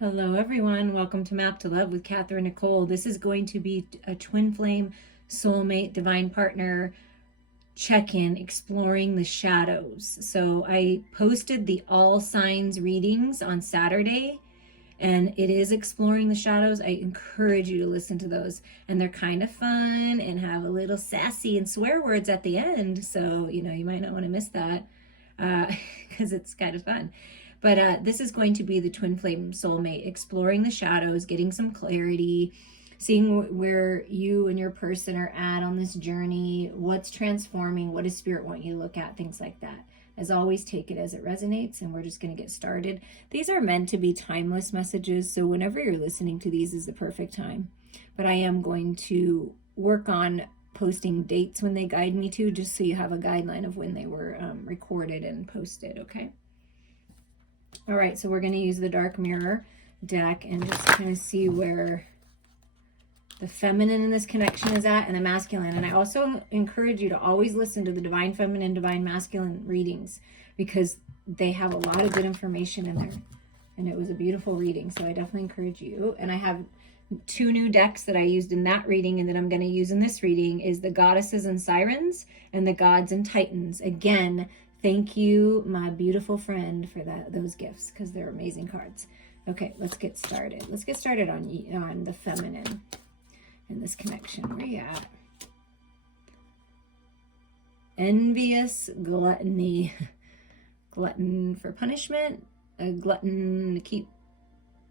Hello everyone, welcome to Map to Love with Katherine Nichole. This is going to be a twin flame, soulmate, divine partner check-in, exploring the shadows. So I posted the all signs readings on Saturday, and it is exploring the shadows. I encourage you to listen to those, and they're kind of fun and have a little sassy and swear words at the end. So, you might not want to miss that because it's kind of fun. But this is going to be the twin flame soulmate, exploring the shadows, getting some clarity, seeing where you and your person are at on this journey, what's transforming, what does spirit want you to look at, things like that. As always, take it as it resonates, and we're just going to get started. These are meant to be timeless messages, so whenever you're listening to these is the perfect time. But I am going to work on posting dates when they guide me to, just so you have a guideline of when they were recorded and posted, okay? All right, so we're going to use the Dark Mirror deck and just kind of see where the feminine in this connection is at and the masculine. And I also encourage you to always listen to the Divine Feminine, Divine Masculine readings, because they have a lot of good information in there. And it was a beautiful reading, so I definitely encourage you. And I have two new decks that I used in that reading and that I'm going to use in this reading is the Goddesses and Sirens and the Gods and Titans. Again, thank you, my beautiful friend, for those gifts, because they're amazing cards. Okay, let's get started. Let's get started on the feminine in this connection. Where you at? Envious gluttony. Glutton for punishment. A glutton to keep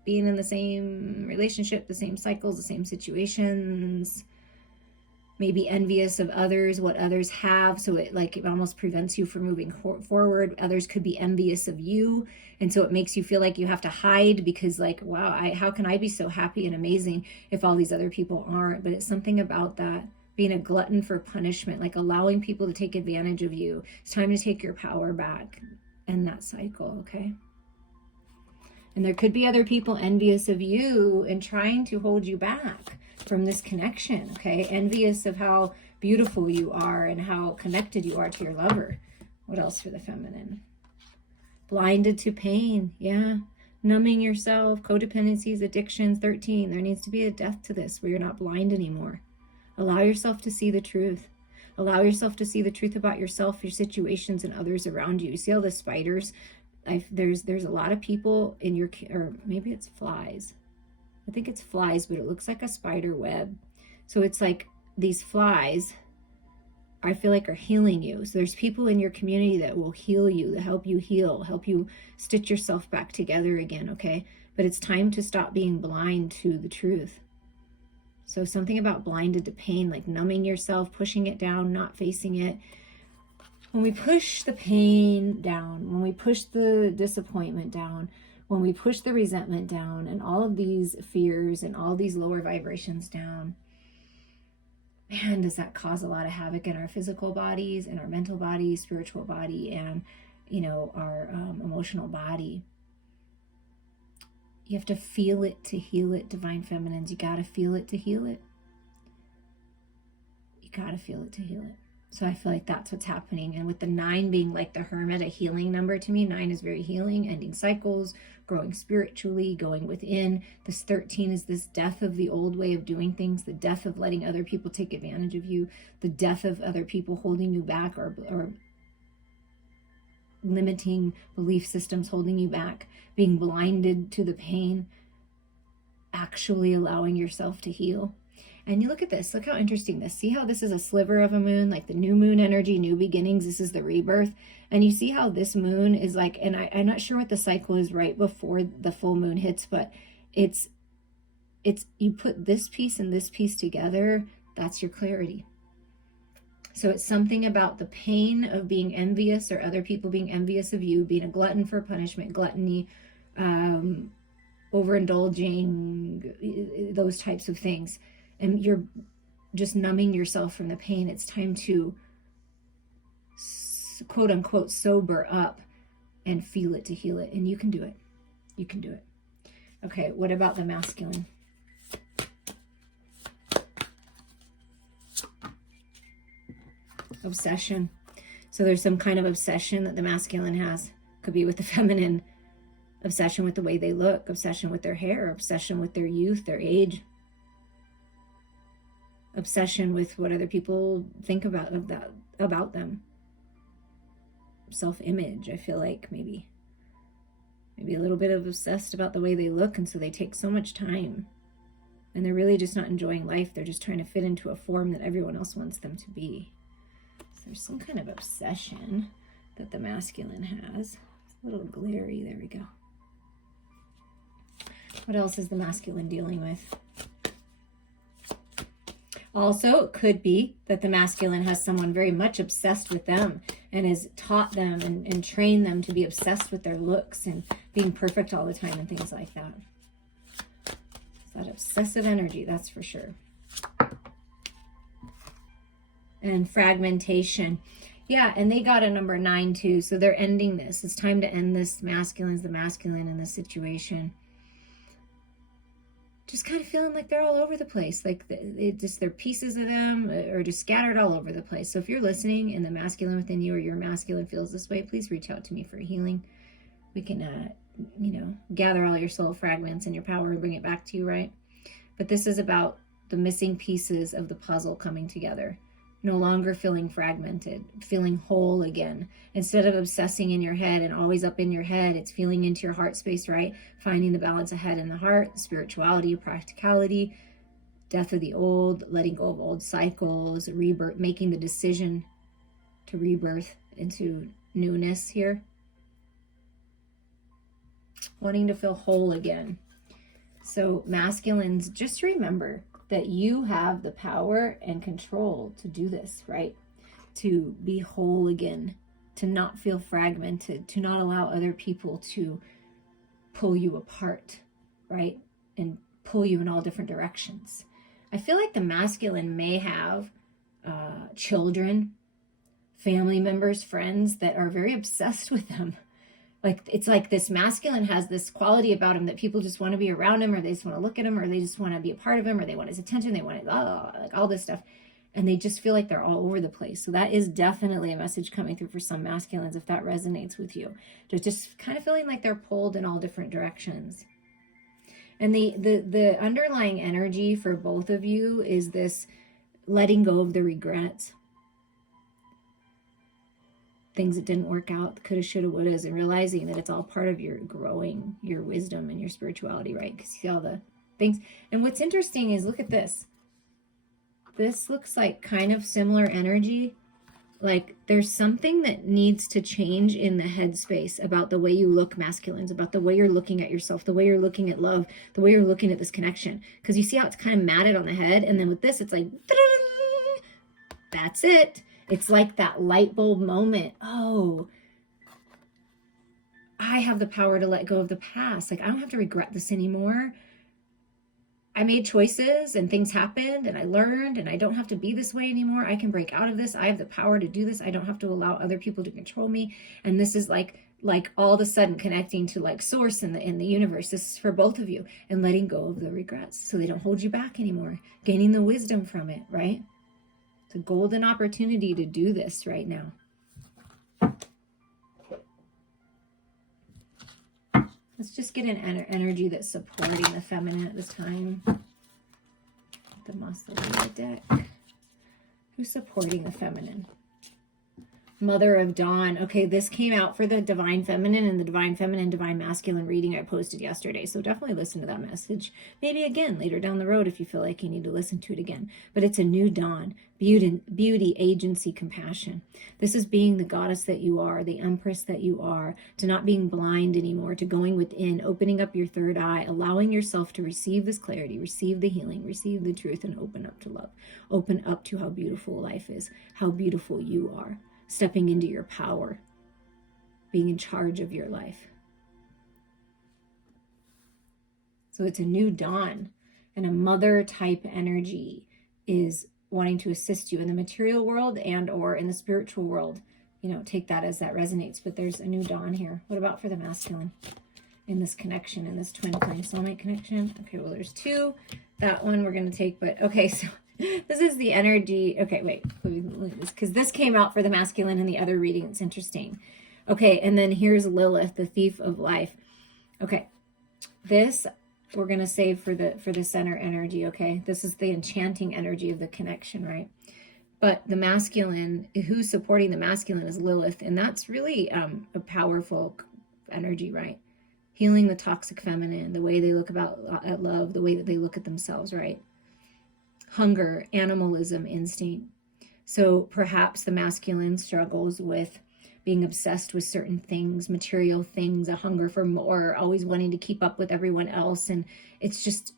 being in the same relationship, the same cycles, the same situations. Maybe envious of others, what others have, so it almost prevents you from moving forward. Others could be envious of you, and so it makes you feel like you have to hide because wow, how can I be so happy and amazing if all these other people aren't? But it's something about that, being a glutton for punishment, like allowing people to take advantage of you. It's time to take your power back, end that cycle, okay? And there could be other people envious of you and trying to hold you back from this connection, okay? Envious of how beautiful you are and how connected you are to your lover. What else for the feminine? Blinded to pain, yeah. Numbing yourself, codependencies, addictions, 13. There needs to be a death to this where you're not blind anymore. Allow yourself to see the truth. Allow yourself to see the truth about yourself, your situations, and others around you. You see all the spiders? There's a lot of people in your, or maybe it's flies. I think it's flies, but it looks like a spider web. So it's like these flies, I feel like, are healing you. So there's people in your community that will heal you, that help you heal, help you stitch yourself back together again, okay? But it's time to stop being blind to the truth. So something about blinded to pain, like numbing yourself, pushing it down, not facing it. When we push the pain down, when we push the disappointment down, when we push the resentment down and all of these fears and all these lower vibrations down, man, does that cause a lot of havoc in our physical bodies, in our mental body, spiritual body, and, our emotional body. You have to feel it to heal it, Divine Feminines. You got to feel it to heal it. You got to feel it to heal it. So I feel like that's what's happening. And with the 9 being like the Hermit, a healing number to me, 9 is very healing, ending cycles, growing spiritually, going within. This 13 is this death of the old way of doing things, the death of letting other people take advantage of you, the death of other people holding you back or limiting belief systems holding you back, being blinded to the pain, actually allowing yourself to heal. And you look at this, look how interesting this. See how this is a sliver of a moon, like the new moon energy, new beginnings. This is the rebirth. And you see how this moon is like, and I'm not sure what the cycle is right before the full moon hits, but it's you put this piece and this piece together, that's your clarity. So it's something about the pain of being envious or other people being envious of you, being a glutton for punishment, gluttony, overindulging, those types of things. And you're just numbing yourself from the pain. It's time to, quote unquote, sober up and feel it to heal it. And you can do it. You can do it. Okay, what about the masculine? Obsession. So there's some kind of obsession that the masculine has. Could be with the feminine. Obsession with the way they look, obsession with their hair, obsession with their youth, their age, obsession with what other people think about them. Self-image, I feel like maybe a little bit of obsessed about the way they look, and so they take so much time. And they're really just not enjoying life. They're just trying to fit into a form that everyone else wants them to be. So there's some kind of obsession that the masculine has. It's a little glary. There we go. What else is the masculine dealing with? Also, it could be that the masculine has someone very much obsessed with them and has taught them and trained them to be obsessed with their looks and being perfect all the time and things like that. It's that obsessive energy, that's for sure. And fragmentation. Yeah, and they got a number 9 too, so they're ending this. It's time to end this. Masculine's the masculine in this situation. Just kind of feeling like they're all over the place, like they're pieces of them or just scattered all over the place. So if you're listening and the masculine within you or your masculine feels this way, please reach out to me for healing. We can, gather all your soul fragments and your power and bring it back to you, right? But this is about the missing pieces of the puzzle coming together. No longer feeling fragmented, feeling whole again. Instead of obsessing in your head and always up in your head, it's feeling into your heart space, right? Finding the balance of head and the heart, the spirituality, practicality, death of the old, letting go of old cycles, rebirth, making the decision to rebirth into newness here. Wanting to feel whole again. So masculines, just remember that you have the power and control to do this, right? To be whole again, to not feel fragmented, to not allow other people to pull you apart, right? And pull you in all different directions. I feel like the masculine may have children, family members, friends that are very obsessed with them. Like, it's like this masculine has this quality about him that people just want to be around him, or they just want to look at him, or they just want to be a part of him, or they want his attention, they want like all this stuff. And they just feel like they're all over the place. So that is definitely a message coming through for some masculines, if that resonates with you. They're just kind of feeling like they're pulled in all different directions. And the underlying energy for both of you is this letting go of the regrets. Things that didn't work out, coulda, shoulda, wouldas, and realizing that it's all part of your growing, your wisdom and your spirituality, right? Because you see all the things. And what's interesting is, look at this. This looks like kind of similar energy. Like there's something that needs to change in the headspace about the way you look, masculines, about the way you're looking at yourself, the way you're looking at love, the way you're looking at this connection. Because you see how it's kind of matted on the head, and then with this, it's like, that's it. It's like that light bulb moment. Oh, I have the power to let go of the past. Like, I don't have to regret this anymore. I made choices and things happened and I learned, and I don't have to be this way anymore. I can break out of this. I have the power to do this. I don't have to allow other people to control me. And this is like all of a sudden connecting to like source in the universe. This is for both of you, and letting go of the regrets so they don't hold you back anymore. Gaining the wisdom from it, right? It's a golden opportunity to do this right now. Let's just get an energy that's supporting the feminine at this time. The muscle in the deck. Who's supporting the feminine? Mother of Dawn. Okay, this came out for the Divine Feminine and the Divine Feminine, Divine Masculine reading I posted yesterday. So definitely listen to that message. Maybe again later down the road if you feel like you need to listen to it again. But it's a new dawn. Beauty, agency, compassion. This is being the goddess that you are, the empress that you are, to not being blind anymore, to going within, opening up your third eye, allowing yourself to receive this clarity, receive the healing, receive the truth, and open up to love. Open up to how beautiful life is, how beautiful you are. Stepping into your power, being in charge of your life. So it's a new dawn, and a mother type energy is wanting to assist you in the material world and or in the spiritual world. You know, take that as that resonates, but there's a new dawn here. What about for the masculine in this connection, in this twin flame soulmate connection? Okay, well, there's two. That one we're going to take, but okay, so this is the energy. Okay, wait, let me look at this, because this came out for the masculine in the other reading. It's interesting. Okay, and then here's Lilith, the thief of life. Okay, this we're going to save for the center energy, okay? This is the enchanting energy of the connection, right? But the masculine, who's supporting the masculine is Lilith, and that's really a powerful energy, right? Healing the toxic feminine, the way they look at love, the way that they look at themselves, right? Hunger, animalism, instinct. So perhaps the masculine struggles with being obsessed with certain things, material things, a hunger for more, always wanting to keep up with everyone else. And it's just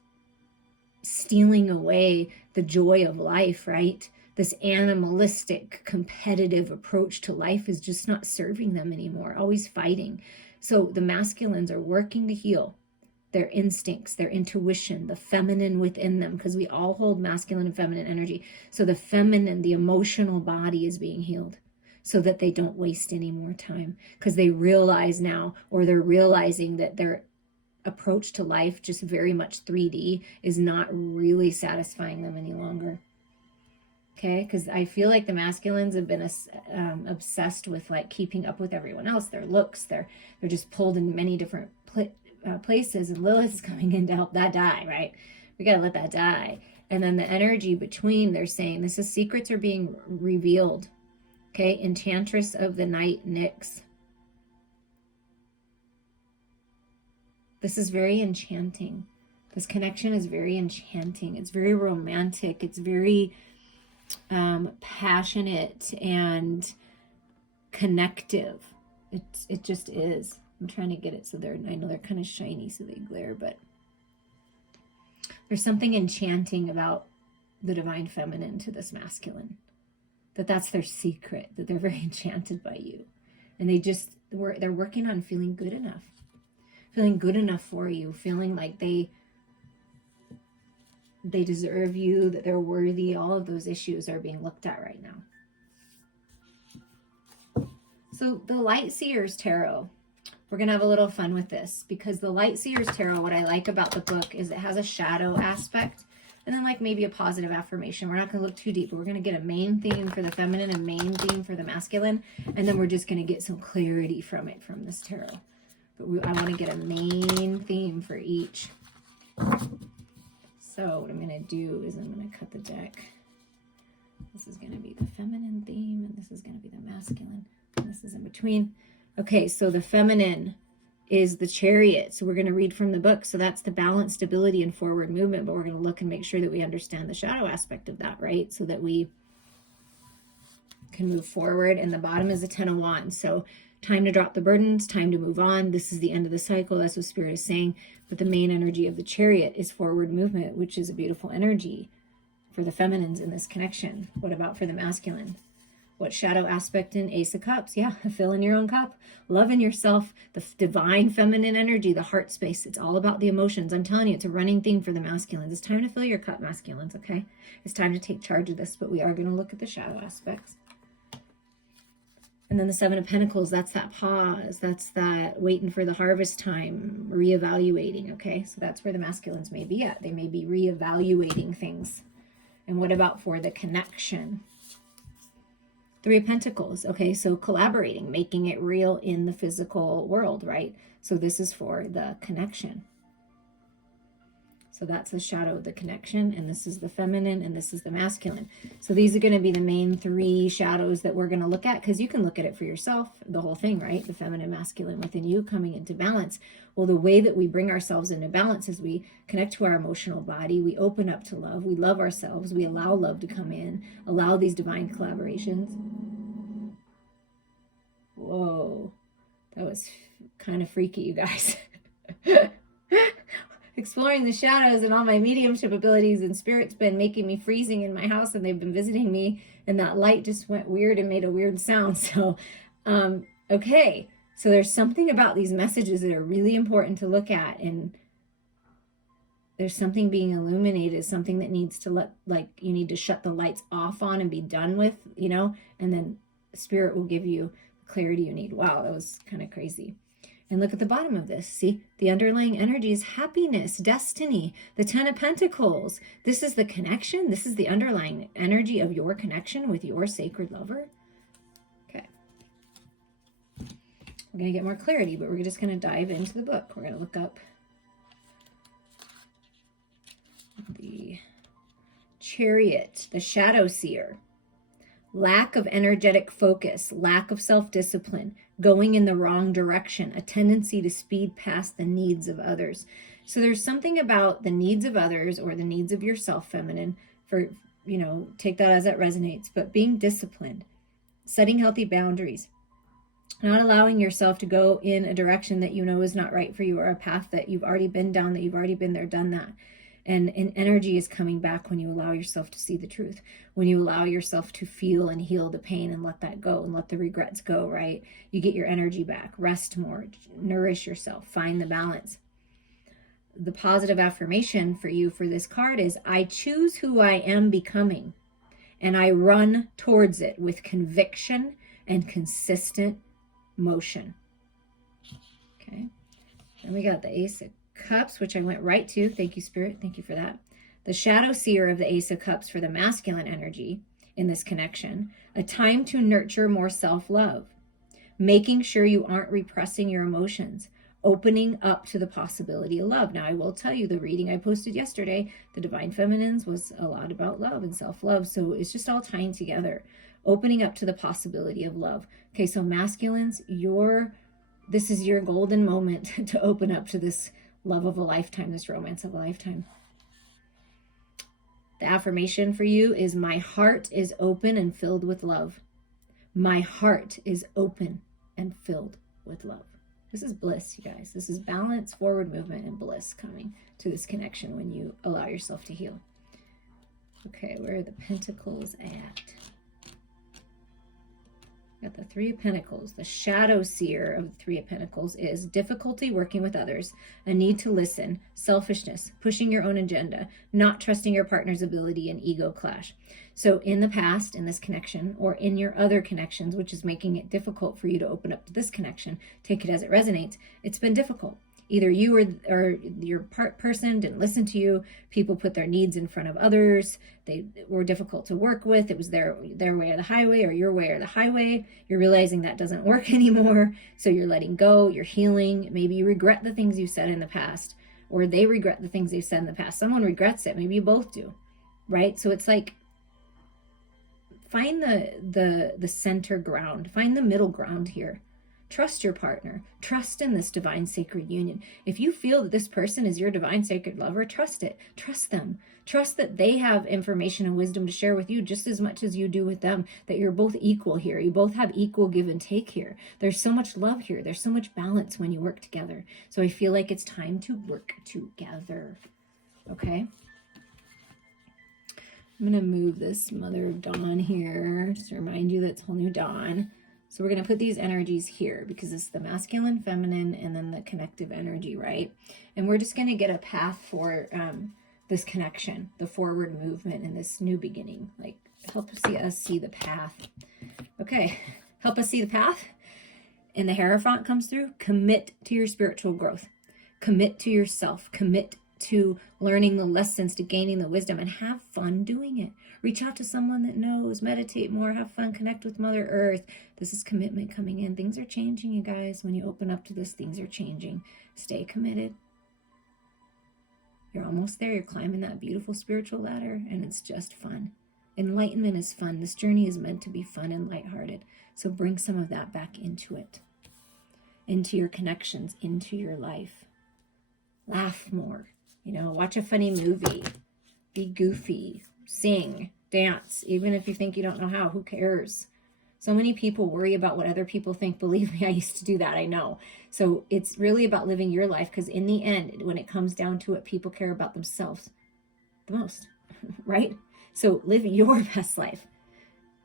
stealing away the joy of life, right? This animalistic, competitive approach to life is just not serving them anymore, always fighting. So the masculines are working to heal their instincts, their intuition, the feminine within them, because we all hold masculine and feminine energy. So the feminine, the emotional body is being healed so that they don't waste any more time, because they realize now, or they're realizing that their approach to life, just very much 3D, is not really satisfying them any longer. Okay, because I feel like the masculines have been obsessed with like keeping up with everyone else, their looks, they're just pulled in many different places, and Lilith is coming in to help that die, right? We got to let that die. And then the energy between, they're saying this is secrets are being revealed. Okay, Enchantress of the Night, Nyx. This is very enchanting. This connection is very enchanting. It's very romantic. It's very passionate and connective. It just is. I'm trying to get it so I know they're kind of shiny so they glare, but there's something enchanting about the divine feminine to this masculine. That's their secret, that they're very enchanted by you. And they're working on feeling good enough for you, feeling like they deserve you, that they're worthy. All of those issues are being looked at right now. So the Light Seers Tarot, we're going to have a little fun with this, because the Light Seers Tarot, what I like about the book is it has a shadow aspect and then like maybe a positive affirmation. We're not going to look too deep, but we're going to get a main theme for the feminine and main theme for the masculine, and then we're just going to get some clarity from this tarot. But I want to get a main theme for each. So what I'm going to do is I'm going to cut the deck. This is going to be the feminine theme, and this is going to be the masculine, and this is in between. Okay, so the feminine is the Chariot. So we're going to read from the book. So that's the balance, stability, and forward movement. But we're going to look and make sure that we understand the shadow aspect of that, right? So that we can move forward. And the bottom is the 10 of Wands. So time to drop the burdens, time to move on. This is the end of the cycle. That's what Spirit is saying. But the main energy of the Chariot is forward movement, which is a beautiful energy for the feminines in this connection. What about for the masculine? What shadow aspect in Ace of Cups? Yeah, fill in your own cup. Loving yourself, the divine feminine energy, the heart space. It's all about the emotions. I'm telling you, it's a running theme for the masculines. It's time to fill your cup, masculines, okay? It's time to take charge of this, but we are going to look at the shadow aspects. And then the 7 of Pentacles, that's that pause. That's that waiting for the harvest time, reevaluating, okay? So that's where the masculines may be at. They may be reevaluating things. And what about for the connection? 3 of Pentacles, okay, so collaborating, making it real in the physical world, right? So this is for the connection. So that's the shadow of the connection, and this is the feminine, and this is the masculine. So these are going to be the main 3 shadows that we're going to look at, because you can look at it for yourself, the whole thing, right? The feminine, masculine within you coming into balance. Well, the way that we bring ourselves into balance is we connect to our emotional body, we open up to love, we love ourselves, we allow love to come in, allow these divine collaborations. Whoa, that was kind of freaky, you guys. Exploring the shadows and all my mediumship abilities, and Spirit's been making me freezing in my house, and they've been visiting me, and that light just went weird and made a weird sound. So, okay. So there's something about these messages that are really important to look at, and there's something being illuminated, something that needs to you need to shut the lights off on and be done with, you know, and then Spirit will give you the clarity you need. Wow, that was kind of crazy. And look at the bottom of this. See, the underlying energy is happiness, destiny, the 10 of Pentacles. This is the connection. This is the underlying energy of your connection with your sacred lover. Okay. We're going to get more clarity, but we're just going to dive into the book. We're going to look up the Chariot, the Shadow Seer. Lack of energetic focus, lack of self-discipline, going in the wrong direction, a tendency to speed past the needs of others. So there's something about the needs of others or the needs of yourself, feminine, for, you know, take that as it resonates, but being disciplined, setting healthy boundaries, not allowing yourself to go in a direction that you know is not right for you, or a path that you've already been down, that you've already been there, done that. And energy is coming back when you allow yourself to see the truth, when you allow yourself to feel and heal the pain and let that go and let the regrets go, right? You get your energy back, rest more, nourish yourself, find the balance. The positive affirmation for you for this card is, I choose who I am becoming, and I run towards it with conviction and consistent motion. Okay. Then we got the Ace of Cups, which I went right to. Thank you, Spirit. Thank you for that. The Shadow Seer of the Ace of Cups for the masculine energy in this connection. A time to nurture more self-love. Making sure you aren't repressing your emotions. Opening up to the possibility of love. Now, I will tell you, the reading I posted yesterday, the Divine Feminines, was a lot about love and self-love. So it's just all tying together. Opening up to the possibility of love. Okay, so masculines, this is your golden moment to open up to this love of a lifetime, this romance of a lifetime. The affirmation for you is, my heart is open and filled with love. My heart is open and filled with love. This is bliss, you guys. This is balance, forward movement, and bliss coming to this connection when you allow yourself to heal. Okay, where are the Pentacles at? Got the Three of Pentacles. The Shadow Seer of the Three of Pentacles is difficulty working with others, a need to listen, selfishness, pushing your own agenda, not trusting your partner's ability, and ego clash. So in the past, in this connection, or in your other connections, which is making it difficult for you to open up to this connection, take it as it resonates, it's been difficult. Either you or your person didn't listen to you. People put their needs in front of others. They were difficult to work with. It was their way or the highway, or your way or the highway. You're realizing that doesn't work anymore. So you're letting go, you're healing. Maybe you regret the things you said in the past, or they regret the things they've said in the past. Someone regrets it. Maybe you both do, right? So it's like, find the center ground. Find the middle ground here. Trust your partner. Trust in this divine sacred union. If you feel that this person is your divine sacred lover, trust it. Trust them. Trust that they have information and wisdom to share with you just as much as you do with them, that you're both equal here. You both have equal give and take here. There's so much love here. There's so much balance when you work together. So I feel like it's time to work together. Okay? I'm going to move this Mother of Dawn here just to remind you that it's whole new dawn. So we're going to put these energies here because it's the masculine, feminine, and then the connective energy, right? And we're just going to get a path for this connection, the forward movement, and this new beginning. Like, help us see the path. Okay, help us see the path. And the Hierophant comes through. Commit to your spiritual growth. Commit to yourself. Commit to learning the lessons, to gaining the wisdom, and have fun doing it. Reach out to someone that knows, meditate more, have fun, connect with Mother Earth. This is commitment coming in. Things are changing, you guys. When you open up to this, things are changing. Stay committed. You're almost there. You're climbing that beautiful spiritual ladder, and it's just fun. Enlightenment is fun. This journey is meant to be fun and lighthearted. So bring some of that back into it, into your connections, into your life. Laugh more. You know, watch a funny movie. Be goofy. Sing. Dance. Even if you think you don't know how, who cares? So many people worry about what other people think. Believe me, I used to do that. I know. So it's really about living your life, because in the end, when it comes down to it, people care about themselves the most, right? So live your best life.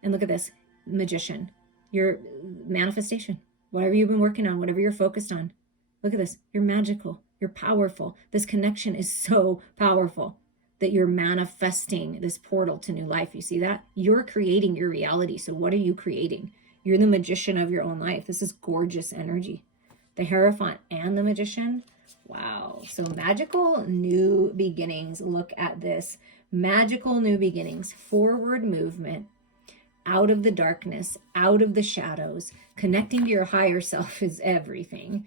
And look at this. Magician. Your manifestation. Whatever you've been working on, whatever you're focused on. Look at this. You're magical. You're powerful. This connection is so powerful that you're manifesting this portal to new life. You see that? You're creating your reality. So what are you creating? You're the magician of your own life. This is gorgeous energy. The Hierophant and the Magician. Wow. So magical new beginnings. Look at this. Magical new beginnings. Forward movement. out of the darkness, out of the shadows. Connecting to your higher self is everything.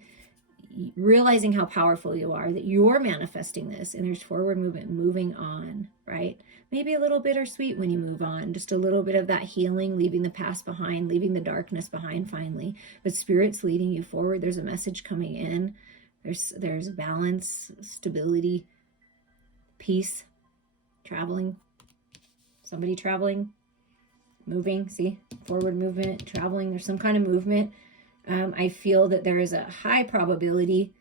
Realizing how powerful you are, that you're manifesting this, and there's forward movement, moving on, right? Maybe a little bittersweet when you move on, just a little bit of that healing, leaving the past behind, leaving the darkness behind finally. But Spirit's leading you forward. There's a message coming in. There's balance, stability, peace, traveling, somebody traveling, moving, see, forward movement, traveling. There's some kind of movement. I feel that there is a high probability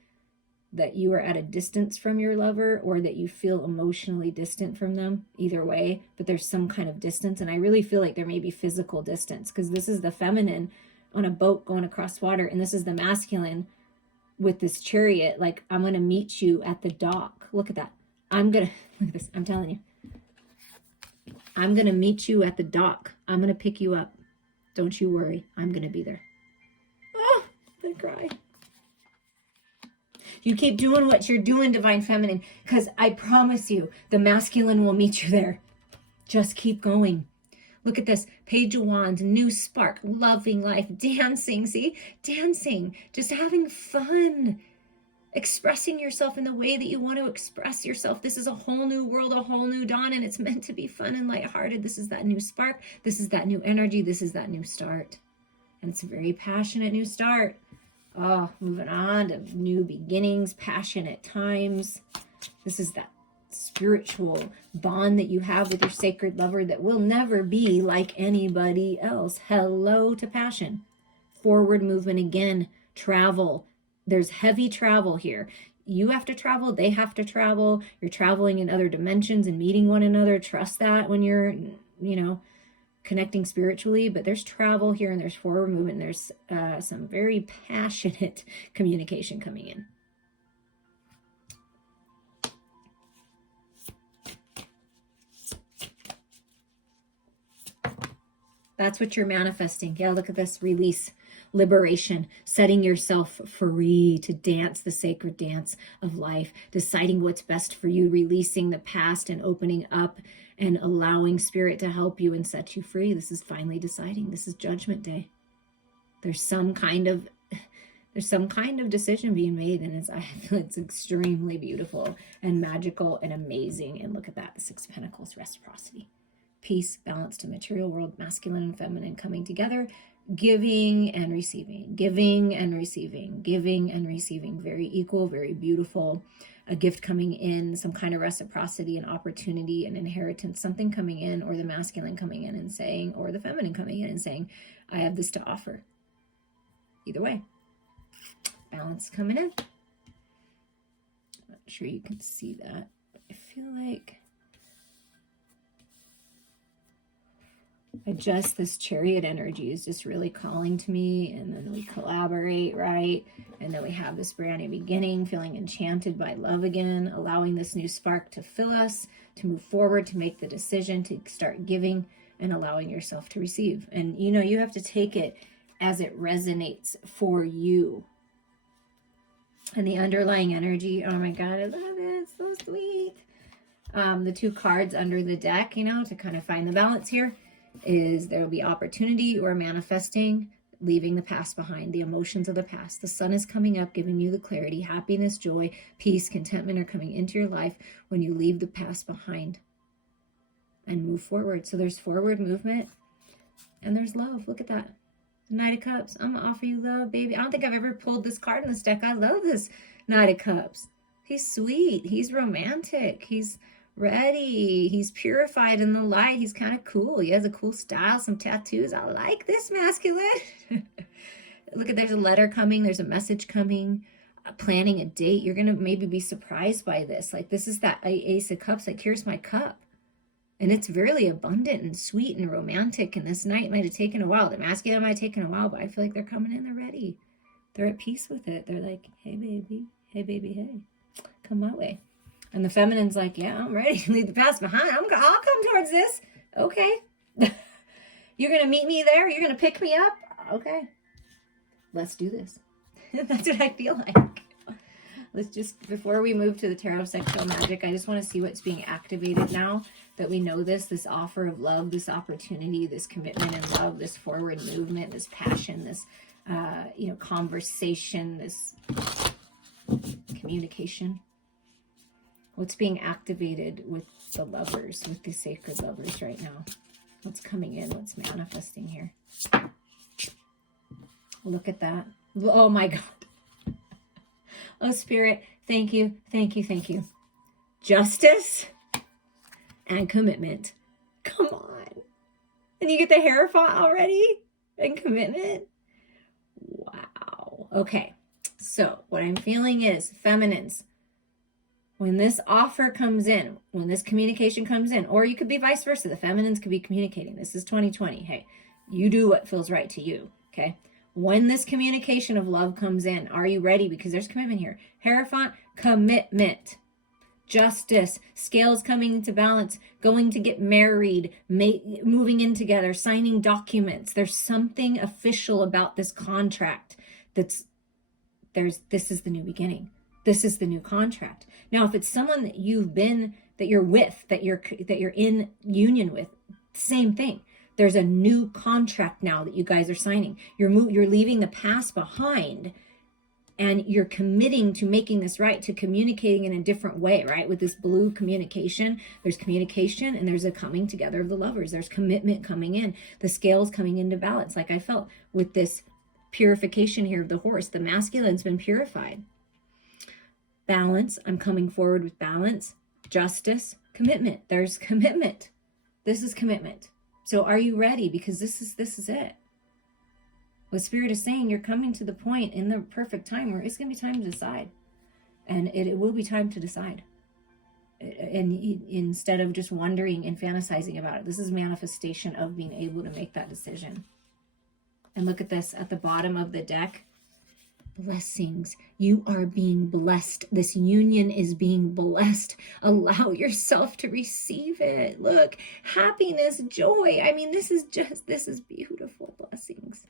that you are at a distance from your lover, or that you feel emotionally distant from them, either way, but there's some kind of distance. And I really feel like there may be physical distance, because this is the feminine on a boat going across water, and this is the masculine with this chariot. Like, I'm going to meet you at the dock. Look at that. Look at this. I'm telling you. I'm going to meet you at the dock. I'm going to pick you up. Don't you worry. I'm going to be there. Oh, I cry. You keep doing what you're doing, Divine Feminine, because I promise you, the masculine will meet you there. Just keep going. Look at this. Page of Wands, new spark, loving life, dancing. See? Dancing. Just having fun. Expressing yourself in the way that you want to express yourself. This is a whole new world, a whole new dawn, and it's meant to be fun and lighthearted. This is that new spark. This is that new energy. This is that new start. And it's a very passionate new start. Oh, moving on to new beginnings, passionate times. This is that spiritual bond that you have with your sacred lover that will never be like anybody else. Hello to passion. Forward movement again. Travel. There's heavy travel here. You have to travel. They have to travel. You're traveling in other dimensions and meeting one another. Trust that when you're, connecting spiritually. But there's travel here, and there's forward movement. There's some very passionate communication coming in. That's what you're manifesting. Yeah, look at this. Release, liberation, setting yourself free to dance the sacred dance of life, deciding what's best for you, releasing the past and opening up and allowing Spirit to help you and set you free. This is finally deciding. This is Judgment Day. There's some kind of decision being made, and I feel it's extremely beautiful and magical and amazing. And look at that, the Six of Pentacles, reciprocity, peace, balance to material world, masculine and feminine coming together, giving and receiving, giving and receiving, giving and receiving. Very equal, very beautiful. A gift coming in, some kind of reciprocity, an opportunity, an inheritance, something coming in, or the masculine coming in and saying, or the feminine coming in and saying, I have this to offer. Either way. Balance coming in. Not sure you can see that. I feel like this Chariot energy is just really calling to me, and then we collaborate, right? And then we have this brand new beginning, feeling enchanted by love again, allowing this new spark to fill us, to move forward, to make the decision, to start giving and allowing yourself to receive. And you have to take it as it resonates for you. And the underlying energy, oh my God, I love it, it's so sweet. The two cards under the deck, to kind of find the balance here, is there will be opportunity or manifesting, leaving the past behind, the emotions of the past. The sun is coming up, giving you the clarity, happiness, joy, peace, contentment are coming into your life when you leave the past behind and move forward. So there's forward movement and there's love. Look at that. The Knight of Cups. I'm going to offer you love, baby. I don't think I've ever pulled this card in this deck. I love this Knight of Cups. He's sweet. He's romantic. He's ready. He's purified in the light. He's kind of cool. He has a cool style, some tattoos. I like this masculine. Look at, there's a letter coming. There's a message coming. Planning a date. You're going to maybe be surprised by this. Like, this is that Ace of Cups. Like, here's my cup. And it's really abundant and sweet and romantic. And this night might have taken a while. The masculine might have taken a while, but I feel like they're coming in. They're ready. They're at peace with it. They're like, hey, baby. Hey, baby, hey. Come my way. And the feminine's like, yeah, I'm ready to leave the past behind. I'll come towards this. Okay. You're going to meet me there? You're going to pick me up? Okay. Let's do this. That's what I feel like. let's just, before we move to the tarot of sexual magic, I just want to see what's being activated now that we know this offer of love, this opportunity, this commitment and love, this forward movement, this passion, this, conversation, this communication. What's being activated with the lovers, with the sacred lovers right now? What's coming in? What's manifesting here? Look at that. Oh my God. Oh, Spirit, thank you, thank you, thank you. Justice and commitment. Come on. And you get the Hierophant already? And commitment? Wow. Okay. So what I'm feeling is, feminines, when this offer comes in, when this communication comes in, or you could be vice versa, the feminines could be communicating. This is 2020. Hey, you do what feels right to you. Okay. When this communication of love comes in, are you ready? Because there's commitment here. Hierophant, commitment. Justice, scales coming into balance, going to get married, moving in together, signing documents. There's something official about this contract this is the new beginning. This is the new contract. Now, if it's someone that you're with, that you're in union with, same thing. There's a new contract now that you guys are signing. You're leaving the past behind, and you're committing to making this right, to communicating in a different way, right? With this blue communication, there's communication and there's a coming together of the lovers. There's commitment coming in. The scales coming into balance. Like I felt with this purification here of the horse, the masculine's been purified. Balance, I'm coming forward with balance. Justice, commitment. There's commitment. This is commitment. So are you ready? Because this is it. What Spirit is saying, you're coming to the point in the perfect time where it's going to be time to decide. And it will be time to decide. And instead of just wondering and fantasizing about it, this is manifestation of being able to make that decision. And look at this at the bottom of the deck. Blessings. You are being blessed. This union is being blessed. Allow yourself to receive it. Look, happiness, joy. I mean, this is beautiful. Blessings.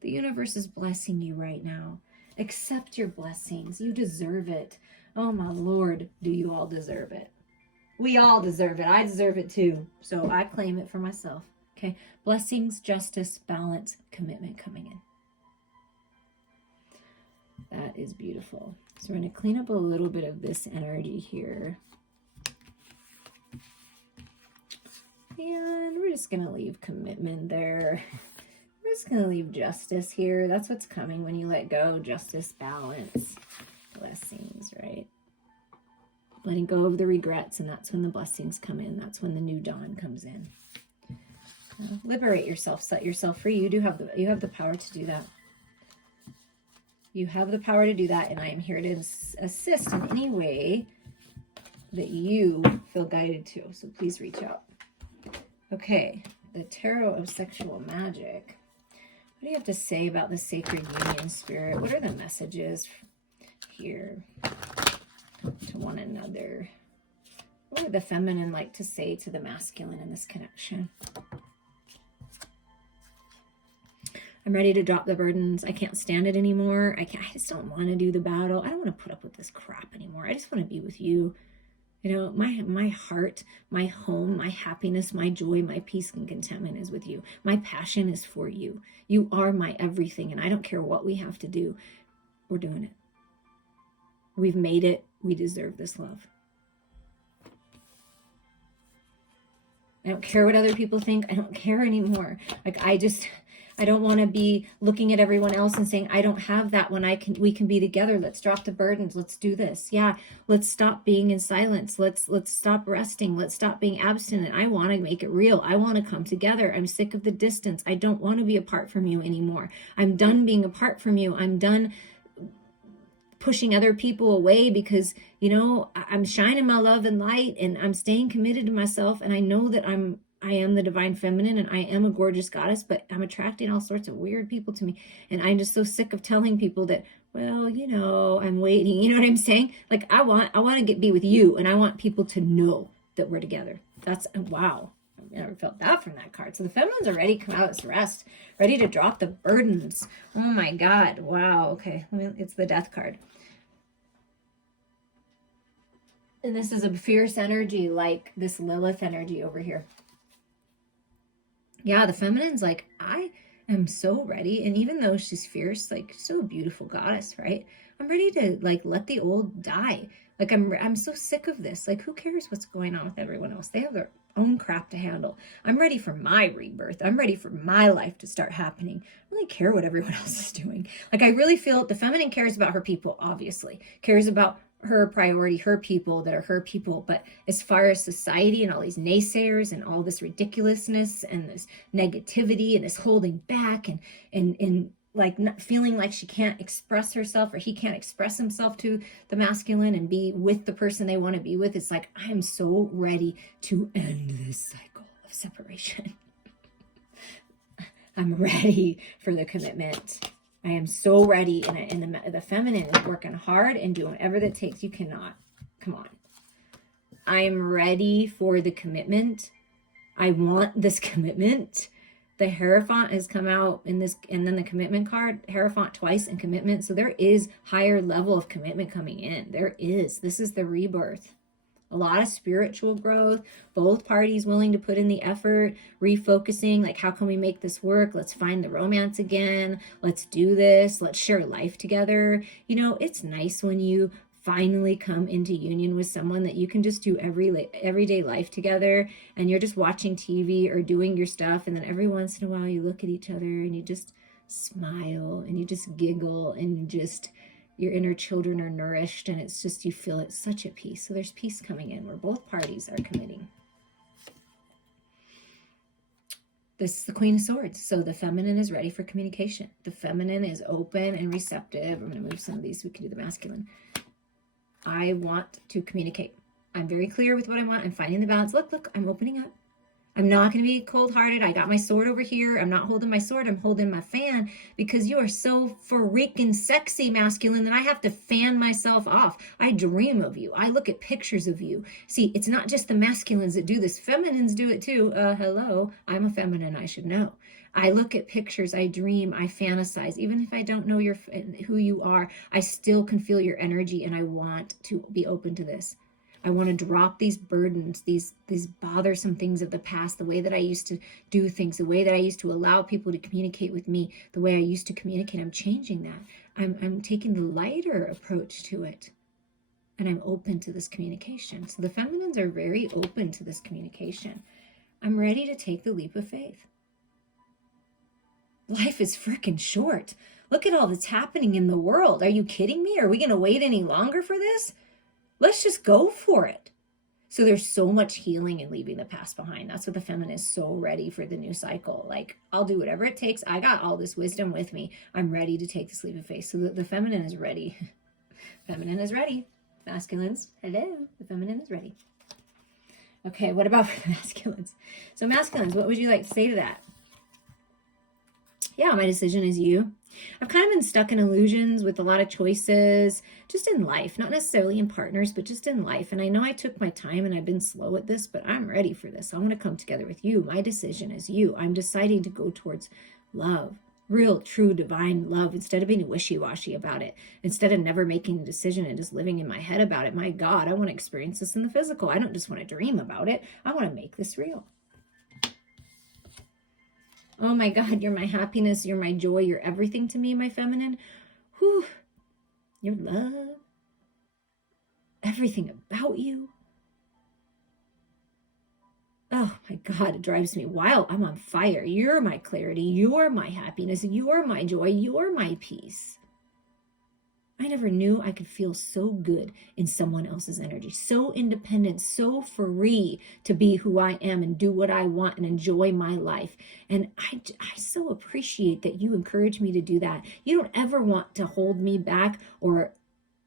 The universe is blessing you right now. Accept your blessings. You deserve it. Oh my Lord, do you all deserve it? We all deserve it. I deserve it too. So I claim it for myself. Okay. Blessings, justice, balance, commitment coming in. That is beautiful. So we're going to clean up a little bit of this energy here. And we're just going to leave commitment there. We're just going to leave justice here. That's what's coming when you let go. Justice, balance, blessings, right? Letting go of the regrets, and that's when the blessings come in. That's when the new dawn comes in. Liberate yourself. Set yourself free. You have the power to do that. You have the power to do that, and I am here to assist in any way that you feel guided to. So please reach out. Okay, the Tarot of Sexual Magic. What do you have to say about the Sacred Union, Spirit? What are the messages here to one another? What would the feminine like to say to the masculine in this connection? I'm ready to drop the burdens. I can't stand it anymore. I just don't want to do the battle. I don't want to put up with this crap anymore. I just want to be with you. You know, my heart, my home, my happiness, my joy, my peace and contentment is with you. My passion is for you. You are my everything, and I don't care what we have to do. We're doing it. We've made it. We deserve this love. I don't care what other people think. I don't care anymore. Like, I don't want to be looking at everyone else and saying, I don't have that when we can be together. Let's drop the burdens. Let's do this. Yeah. Let's stop being in silence. Let's stop resting. Let's stop being abstinent. I want to make it real. I want to come together. I'm sick of the distance. I don't want to be apart from you anymore. I'm done being apart from you. I'm done pushing other people away because, you know, I'm shining my love and light, and I'm staying committed to myself. And I know that I am the divine feminine, and I am a gorgeous goddess, but I'm attracting all sorts of weird people to me. And I'm just so sick of telling people that, well, you know, I'm waiting. You know what I'm saying? Like, I want to be with you, and I want people to know that we're together. That's, wow. I've never felt that from that card. So the feminines are ready to come out of rest, ready to drop the burdens. Oh my God. Wow. Okay. It's the Death card. And this is a fierce energy, like this Lilith energy over here. Yeah, the feminine's like, I am so ready. And even though she's fierce, like, so a beautiful goddess, right? I'm ready to like let the old die. Like I'm so sick of this. Like, who cares what's going on with everyone else? They have their own crap to handle. I'm ready for my rebirth. I'm ready for my life to start happening. I don't really care what everyone else is doing. Like, I really feel the feminine cares about her people, obviously, cares about her priority, her people that are her people. But as far as society and all these naysayers and all this ridiculousness and this negativity and this holding back and like not feeling like she can't express herself or he can't express himself to the masculine and be with the person they want to be with, it's like, I'm so ready to end this cycle of separation. I'm ready for the commitment. I am so ready, and the feminine is working hard and doing whatever that takes. You cannot, come on. I'm ready for the commitment. I want this commitment. The Hierophant has come out in this, and then the commitment card, Hierophant twice and commitment. So there is higher level of commitment coming in. There is. This is the rebirth. A lot of spiritual growth, both parties willing to put in the effort, refocusing, like, how can we make this work? Let's find the romance again. Let's do this. Let's share life together. You know, it's nice when you finally come into union with someone that you can just do everyday life together, and you're just watching TV or doing your stuff, and then every once in a while you look at each other and you just smile and you just giggle and you just, your inner children are nourished, and it's just, you feel it's such a peace. So there's peace coming in where both parties are committing. This is the Queen of Swords. So the feminine is ready for communication. The feminine is open and receptive. I'm going to move some of these so we can do the masculine. I want to communicate. I'm very clear with what I want. I'm finding the balance. Look, I'm opening up. I'm not going to be cold-hearted. I got my sword over here. I'm not holding my sword. I'm holding my fan, because you are so freaking sexy, masculine, that I have to fan myself off. I dream of you. I look at pictures of you. See, it's not just the masculines that do this. Feminines do it too. Hello. I'm a feminine. I should know. I look at pictures. I dream. I fantasize. Even if I don't know who you are, I still can feel your energy, and I want to be open to this. I want to drop these burdens, these bothersome things of the past, the way that I used to do things, the way that I used to allow people to communicate with me, the way I used to communicate. I'm changing that. I'm taking the lighter approach to it, and I'm open to this communication. So the feminines are very open to this communication. I'm ready to take the leap of faith. Life is freaking short. Look at all that's happening in the world. Are you kidding me? Are we going to wait any longer for this? Let's just go for it. So there's so much healing and leaving the past behind. That's what the feminine is so ready for the new cycle. Like, I'll do whatever it takes. I got all this wisdom with me. I'm ready to take this leap of faith. So the feminine is ready. Feminine is ready. Masculines, hello. The feminine is ready. Okay, what about masculines? So masculines, what would you like to say to that? Yeah, my decision is you. I've kind of been stuck in illusions with a lot of choices, just in life, not necessarily in partners, but just in life. And I know I took my time and I've been slow at this, but I'm ready for this. I want to come together with you. My decision is you. I'm deciding to go towards love, real, true, divine love, instead of being wishy-washy about it, instead of never making a decision and just living in my head about it. My God, I want to experience this in the physical. I don't just want to dream about it. I want to make this real. Oh my God, you're my happiness, you're my joy, you're everything to me, my feminine. Whew. Your love. Everything about you. Oh my God, it drives me wild. I'm on fire. You're my clarity. You're my happiness. You're my joy. You're my peace. I never knew I could feel so good in someone else's energy, so independent, so free to be who I am and do what I want and enjoy my life. And I so appreciate that you encourage me to do that. You don't ever want to hold me back or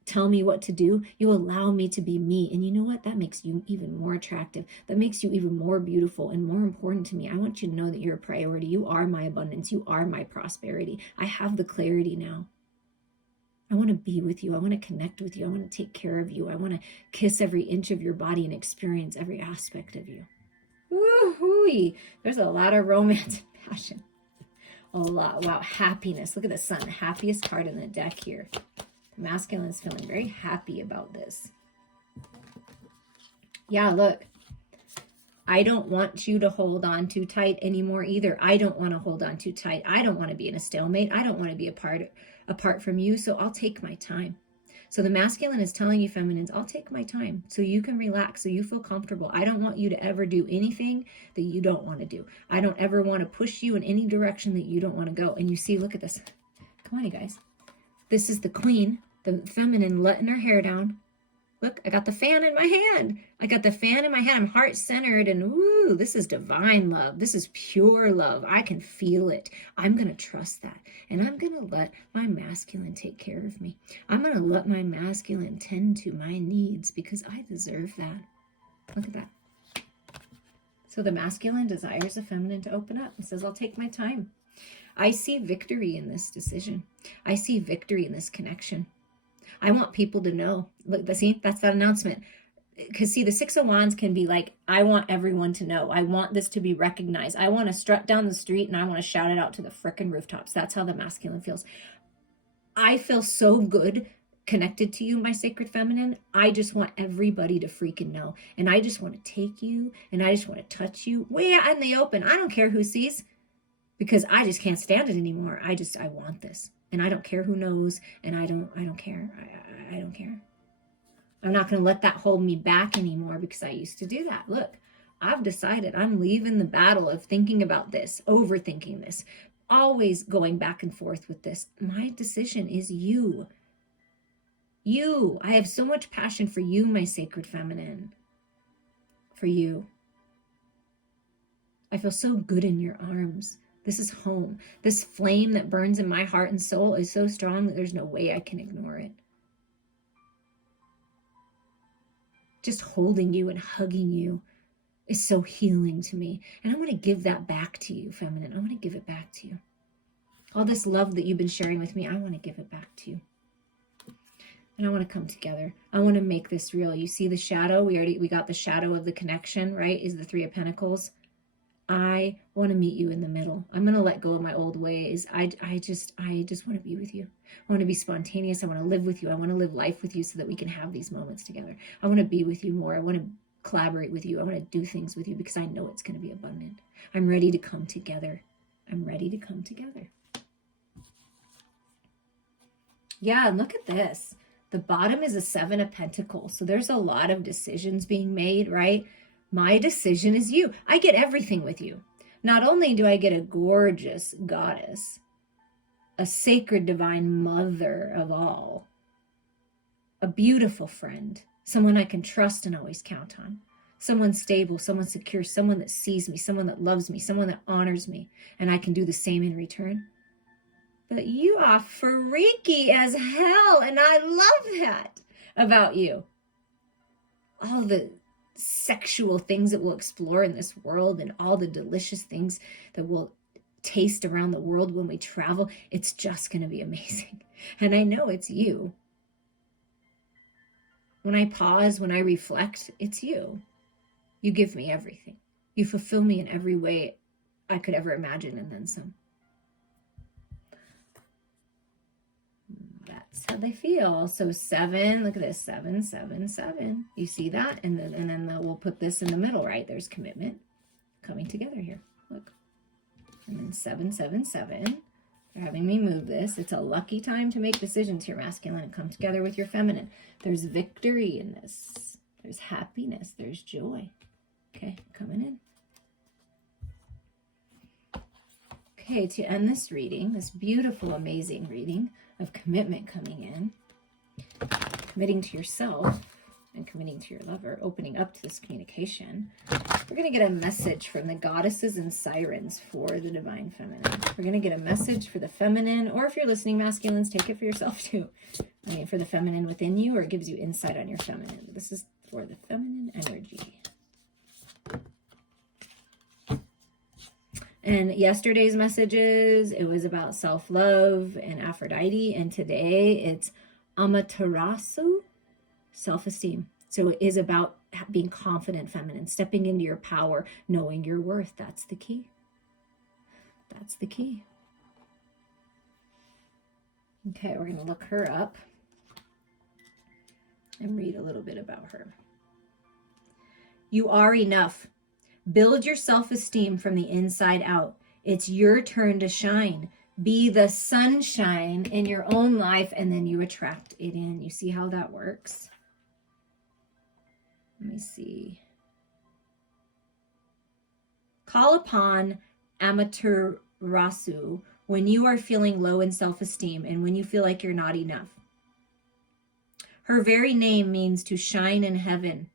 tell me what to do. You allow me to be me. And you know what? That makes you even more attractive. That makes you even more beautiful and more important to me. I want you to know that you're a priority. You are my abundance. You are my prosperity. I have the clarity now. I want to be with you. I want to connect with you. I want to take care of you. I want to kiss every inch of your body and experience every aspect of you. Woo-hoo-y. There's a lot of romance and passion. A lot. Wow. Happiness. Look at the sun. The happiest card in the deck here. The masculine is feeling very happy about this. Yeah, look, I don't want you to hold on too tight anymore either. I don't want to hold on too tight. I don't want to be in a stalemate. I don't want to be apart from you. So I'll take my time. So the masculine is telling you, feminines, I'll take my time so you can relax, so you feel comfortable. I don't want you to ever do anything that you don't want to do. I don't ever want to push you in any direction that you don't want to go. And you see, look at this. Come on, you guys. This is the queen, the feminine, letting her hair down. Look, I got the fan in my hand. I got the fan in my hand. I'm heart-centered, and woo, this is divine love. This is pure love. I can feel it. I'm going to trust that, and I'm going to let my masculine take care of me. I'm going to let my masculine tend to my needs because I deserve that. Look at that. So the masculine desires the feminine to open up. He says, I'll take my time. I see victory in this decision. I see victory in this connection. I want people to know. Look, see, that's that announcement. Because see, the Six of Wands can be like, I want everyone to know. I want this to be recognized. I want to strut down the street and I want to shout it out to the frickin' rooftops. That's how the masculine feels. I feel so good connected to you, my sacred feminine. I just want everybody to freaking know. And I just want to take you and I just want to touch you way out in the open. I don't care who sees, because I just can't stand it anymore. I want this. And I don't care who knows, and I don't care. I don't care. I'm not going to let that hold me back anymore because I used to do that. Look, I've decided I'm leaving the battle of thinking about this, overthinking this, always going back and forth with this. My decision is you. You. I have so much passion for you, my sacred feminine. For you. I feel so good in your arms. This is home. This flame that burns in my heart and soul is so strong that there's no way I can ignore it. Just holding you and hugging you is so healing to me. And I want to give that back to you, feminine. I want to give it back to you. All this love that you've been sharing with me, I want to give it back to you. And I want to come together. I want to make this real. You see the shadow? We got the shadow of the connection, right? Is the Three of Pentacles. I want to meet you in the middle. I'm going to let go of my old ways. I just want to be with you. I want to be spontaneous. I want to live with you. I want to live life with you so that we can have these moments together. I want to be with you more. I want to collaborate with you. I want to do things with you because I know it's going to be abundant. I'm ready to come together. I'm ready to come together. Yeah, and look at this. The bottom is a Seven of Pentacles. So there's a lot of decisions being made, right? My decision is you. I get everything with you. Not only do I get a gorgeous goddess, a sacred divine mother of all, a beautiful friend, someone I can trust and always count on, someone stable, someone secure, someone that sees me, someone that loves me, someone that honors me, and I can do the same in return. But you are freaky as hell, and I love that about you. All the sexual things that we'll explore in this world and all the delicious things that we'll taste around the world when we travel, it's just going to be amazing. And I know it's you. When I pause, when I reflect, it's you. You give me everything. You fulfill me in every way I could ever imagine, and then some. That's how they feel. So 7, look at this, 7, 7, 7. You see that? And then we'll put this in the middle, right? There's commitment coming together here. Look. And then 7, 7, 7. They're having me move this. It's a lucky time to make decisions here, masculine, and come together with your feminine. There's victory in this. There's happiness. There's joy. Okay, coming in. Okay, to end this reading, this beautiful, amazing reading of commitment coming in, committing to yourself and committing to your lover, opening up to this communication, we're going to get a message from the goddesses and sirens for the divine feminine. We're going to get a message for the feminine, or if you're listening, masculines, take it for yourself too. I mean, for the feminine within you, or it gives you insight on your feminine. This is for the feminine energy. And yesterday's messages, it was about self-love and Aphrodite. And today it's Amaterasu, self-esteem. So it is about being confident feminine, stepping into your power, knowing your worth. That's the key. That's the key. Okay, we're going to look her up and read a little bit about her. You are enough. Build your self-esteem from the inside out. It's your turn to shine. Be the sunshine in your own life, and then you attract it in. You see how that works? Let me see. Call upon Amaterasu when you are feeling low in self-esteem and when you feel like you're not enough. Her very name means to shine in heaven.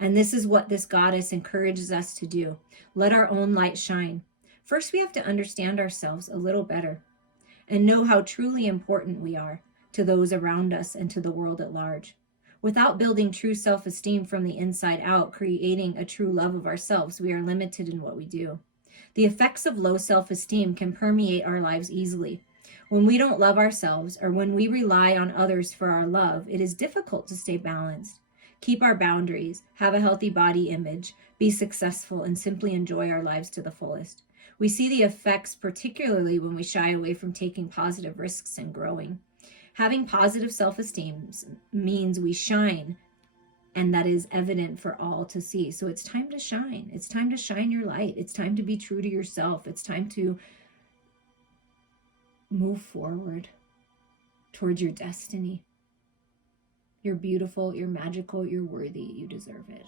And this is what this goddess encourages us to do. Let our own light shine. First, we have to understand ourselves a little better and know how truly important we are to those around us and to the world at large. Without building true self-esteem from the inside out, creating a true love of ourselves, we are limited in what we do. The effects of low self-esteem can permeate our lives easily. When we don't love ourselves or when we rely on others for our love, it is difficult to stay balanced. Keep our boundaries, have a healthy body image, be successful, and simply enjoy our lives to the fullest. We see the effects particularly when we shy away from taking positive risks and growing. Having positive self-esteem means we shine, and that is evident for all to see. So it's time to shine. It's time to shine your light. It's time to be true to yourself. It's time to move forward towards your destiny. You're beautiful, you're magical, you're worthy, you deserve it.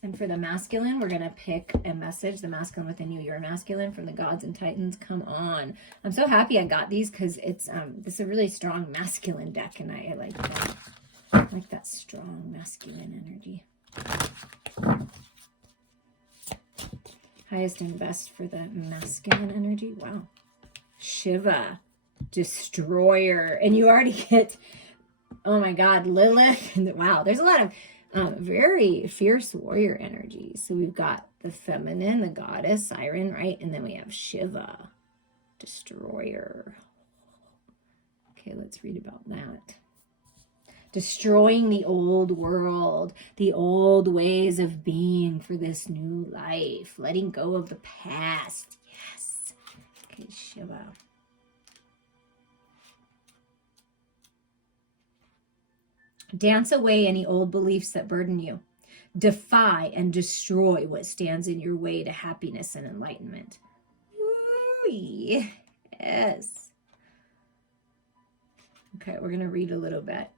And for the masculine, we're going to pick a message, the masculine within you, you're masculine, from the gods and titans. Come on. I'm so happy I got these because it's this is a really strong masculine deck, and I like that strong masculine energy. Highest and best for the masculine energy. Wow. Shiva, destroyer. And you already get, oh my God, Lilith. Wow, there's a lot of very fierce warrior energy. So we've got the feminine, the goddess, siren, right? And then we have Shiva, destroyer. Okay, let's read about that. Destroying the old world, the old ways of being for this new life. Letting go of the past. Yes. Okay, Shiva. Dance away any old beliefs that burden you. Defy and destroy what stands in your way to happiness and enlightenment. Ooh, yes. Okay, we're going to read a little bit.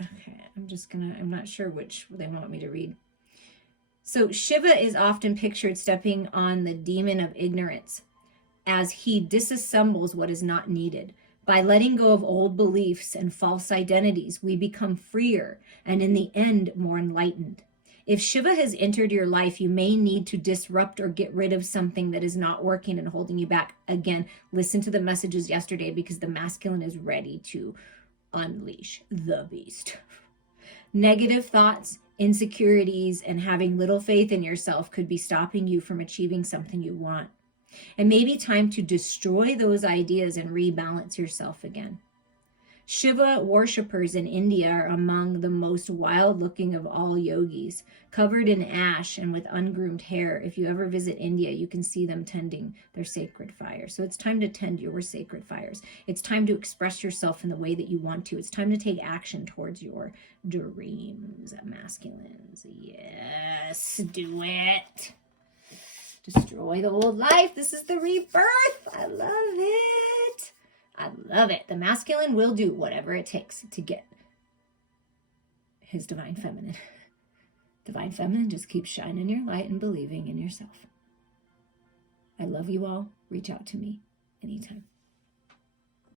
Okay, I'm not sure which they want me to read. So Shiva is often pictured stepping on the demon of ignorance as he disassembles what is not needed. By letting go of old beliefs and false identities, we become freer and in the end, more enlightened. If Shiva has entered your life, you may need to disrupt or get rid of something that is not working and holding you back. Again, listen to the messages yesterday because the masculine is ready to unleash the beast. Negative thoughts, insecurities, and having little faith in yourself could be stopping you from achieving something you want. It may be time to destroy those ideas and rebalance yourself again. Shiva worshippers in India are among the most wild-looking of all yogis, covered in ash and with ungroomed hair. If you ever visit India, you can see them tending their sacred fire. So it's time to tend your sacred fires. It's time to express yourself in the way that you want to. It's time to take action towards your dreams, masculines. Yes, do it. Destroy the old life. This is the rebirth. I love it. I love it. The masculine will do whatever it takes to get his divine feminine. Divine feminine, just keep shining your light and believing in yourself. I love you all. Reach out to me anytime.